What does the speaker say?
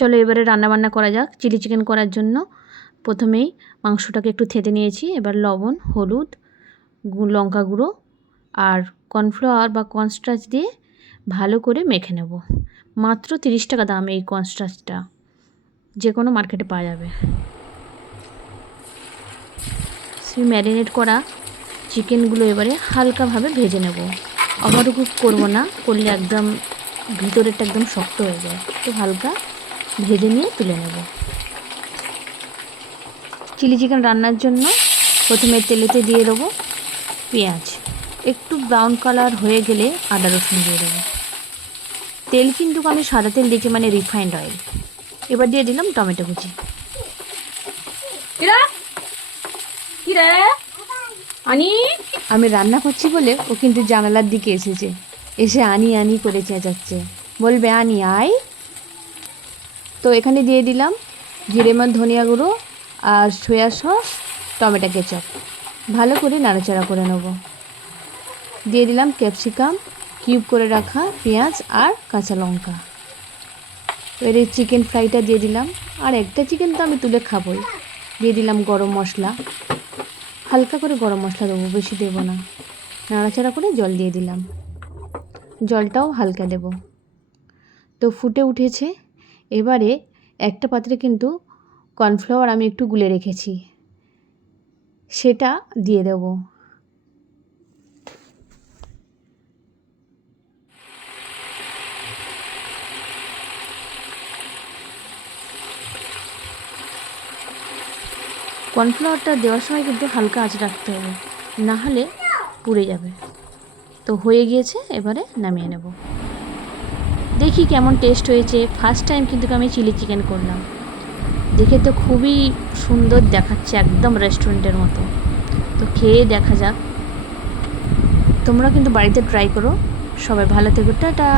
চলো এবারে রান্নাবান্না করা যাক, চিলি চিকেন করার জন্য। প্রথমেই মাংসটাকে একটু থেতে নিয়েছি, এবার লবণ, হলুদ লঙ্কা গুঁড়ো আর কর্নফ্লাওয়ার বা কর্নস্টার্চ দিয়ে ভালো করে মেখে নেব। মাত্র তিরিশ টাকা দাম এই কর্নস্টার্চটা যে কোনো মার্কেটে পাওয়া যাবে। সেই ম্যারিনেট করা চিকেনগুলো এবারে হালকাভাবে ভেজে নেব। কুক করব না, করলে একদম ভিতরেরটা একদম শক্ত হয়ে যায় তো হালকা ভেজে নিয়ে তুলে নেব। চিলি চিকেন রান্নার জন্য প্রথমে তেলেতে দিয়ে দেবো পেঁয়াজ। একটু ব্রাউন কালার হয়ে গেলে আদা রসুন দিয়ে দেবো। তেল কিন্তু আমি সাদা তেল দিয়েছি মানে রিফাইন্ড অয়েল। এবার দিয়ে দিলাম টমেটো কুচি। আনি? আমি রান্না করছি বলে ও কিন্তু জানালার দিকে এসেছে। এসে আনি আনি করে চেঁচাচ্ছে। বলবে আনি আয়। তো এখানে দিয়ে দিলাম জিরে মাছ ধনিয়া গুঁড়ো আর সয়া সস, টমেটো কেচাপ। ভালো করে নাড়াচাড়া করে নেব। দিয়ে দিলাম ক্যাপসিকাম, কিউব করে রাখা পেঁয়াজ আর কাঁচা লঙ্কা। এবার চিকেন ফ্রাইটা দিয়ে দিলাম। আর একটা চিকেন তো আমি তুলে খাবই। দিয়ে দিলাম গরম মশলা। হালকা করে গরম মশলা দেবো, বেশি দেবো না। নাড়াচাড়া করে জল দিয়ে দিলাম। জলটাও হালকা দেব। তো ফুটে উঠেছে। এবারে একটা পাত্রে কিন্তু কর্নফ্লাওয়ার আমি একটু গুলে রেখেছি। সেটা দিয়ে দেব। কর্নফ্লাওয়ারটা দেওয়ার সময় কিন্তু হালকা আঁচ রাখতে হবে, না হলে পুড়ে যাবে। তো হয়ে গিয়েছে, এবারে নামিয়ে নেব। দেখি কেমন টেস্ট হয়েছে। ফার্স্ট টাইম কিন্তু আমি চিলি চিকেন করলাম। দেখে তো খুবই সুন্দর দেখাচ্ছে একদম রেস্টুরেন্টের মতো। তো খেয়ে দেখা যাক। তোমরা কিন্তু বাড়িতে ট্রাই করো। সবাই ভালো থেকো। টাটা!